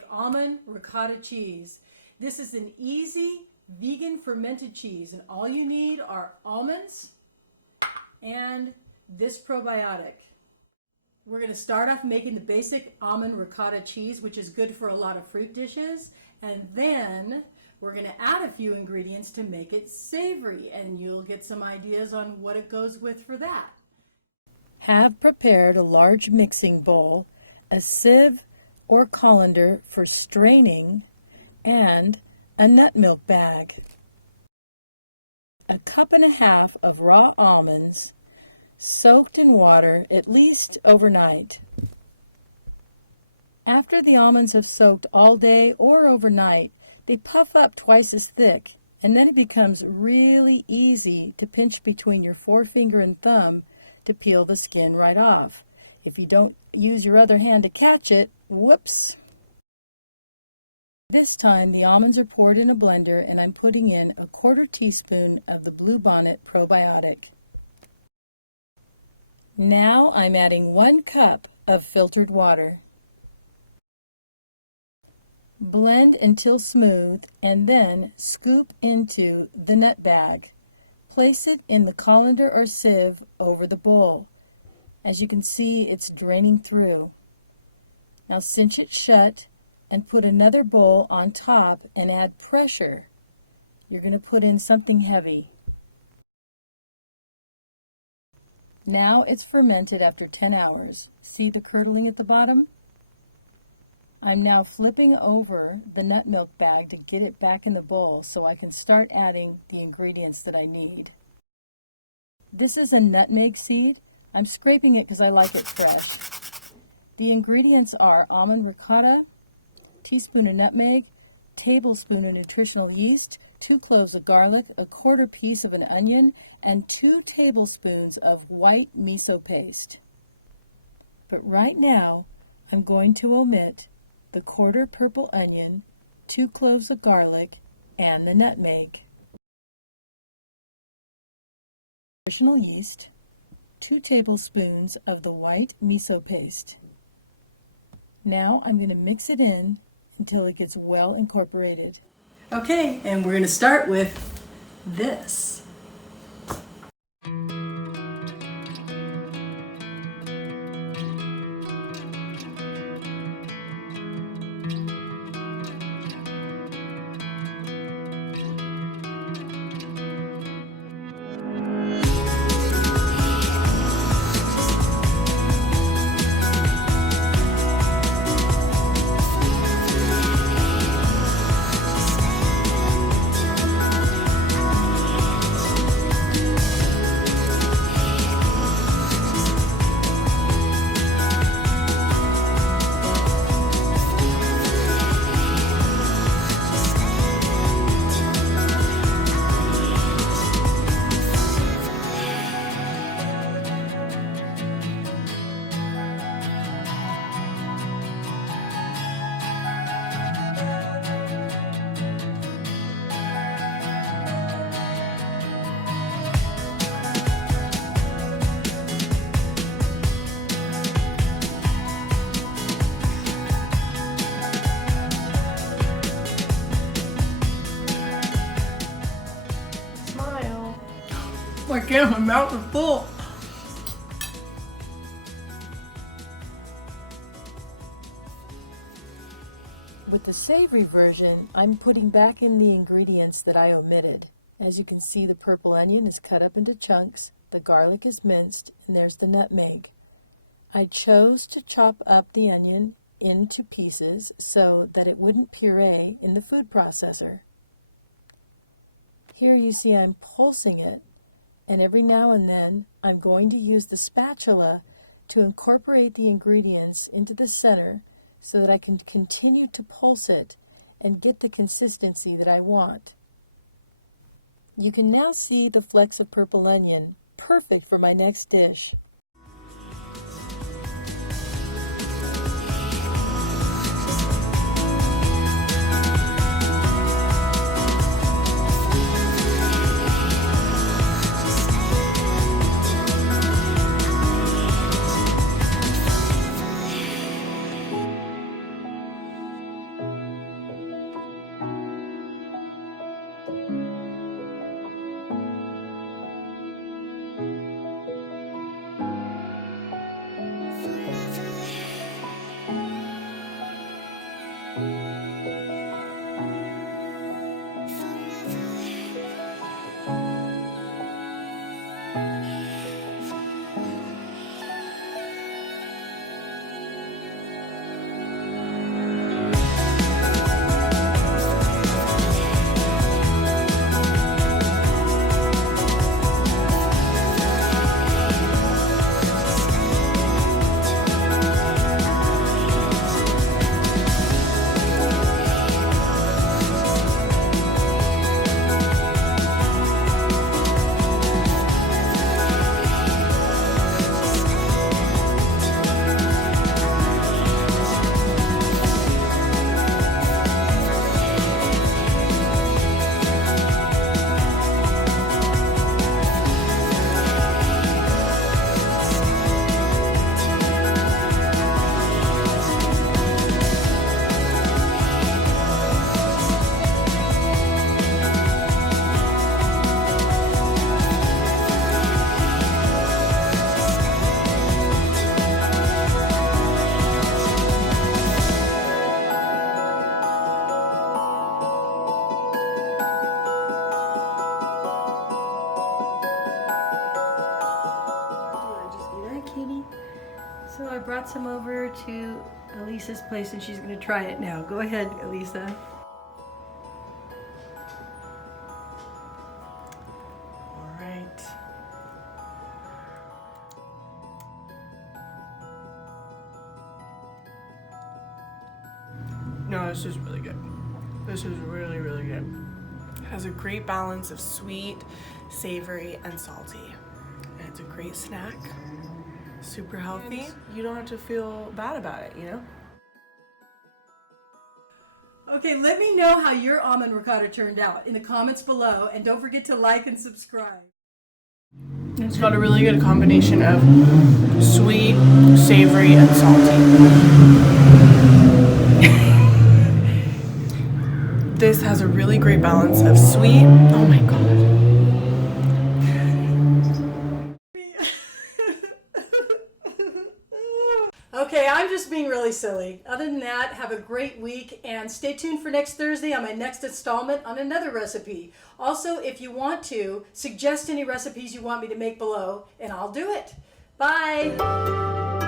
make almond ricotta cheese. This is an easy vegan fermented cheese, and all you need are almonds and this probiotic. We're going to start off making the basic almond ricotta cheese, which is good for a lot of fruit dishes, and then we're going to add a few ingredients to make it savory, and you'll get some ideas on what it goes with for that. Have prepared a large mixing bowl, a sieve or colander for straining, and a nutmilk bag. A cup and a half of raw almonds soaked in water at least overnight. After the almonds have soaked all day or overnight, they puff up twice as thick, and then it becomes really easy to pinch between your forefinger and thumb to peel the skin right off. If you don't use your other hand to catch it, whoops! This time the almonds are poured in a blender, and I'm putting in a 1/4 teaspoon of the Bluebonnet probiotic. Now I'm adding 1 cup of filtered water. Blend until smooth and then scoop into the nut bag. Place it in the colander or sieve over the bowl. As you can see, it's draining through. Now cinch it shut and put another bowl on top and add pressure. You're going to put in something heavy. Now it's fermented after 10 hours. See the curdling at the bottom? I'm now flipping over the nutmilk bag to get it back in the bowl so I can start adding the ingredients that I need. This is a nutmeg seed. I'm scraping it because I like it fresh. The ingredients are almond ricotta, teaspoon of nutmeg, tablespoon of nutritional yeast, 2 cloves of garlic, a 1/4 piece of an onion, and 2 tablespoons of white miso paste. But right now, I'm going to omit the 1/4 purple onion, 2 cloves of garlic, and the nutmeg. Nutritional yeast, 2 tablespoons of the white miso paste. Now I'm going to mix it in until it gets well incorporated. Okay, and we're going to start with this. I can't, my mouth is full. With the savory version, I'm putting back in the ingredients that I omitted. As you can see, the purple onion is cut up into chunks, the garlic is minced, and there's the nutmeg. I chose to chop up the onion into pieces so that it wouldn't puree in the food processor. Here you see I'm pulsing it, and every now and then I'm going to use the spatula to incorporate the ingredients into the center so that I can continue to pulse it and get the consistency that I want. You can now see the flecks of purple onion, perfect for my next dish. to Elisa's place and she's going to try it now. Go ahead, Elisa. All right. No, this is really good. This is really, really good. It has a great balance of sweet, savory, and salty. And it's a great snack. Super healthy. You don't have to feel bad about it, you know? Okay, let me know how your almond ricotta turned out in the comments below, and don't forget to like and subscribe. It's got a really good combination of sweet, savory, and salty. This has a really great balance of sweet. Oh my god. Okay, I'm just being really silly. Other than that, have a great week and stay tuned for next Thursday on my next installment on another recipe. Also, if you want to, suggest any recipes you want me to make below and I'll do it. Bye!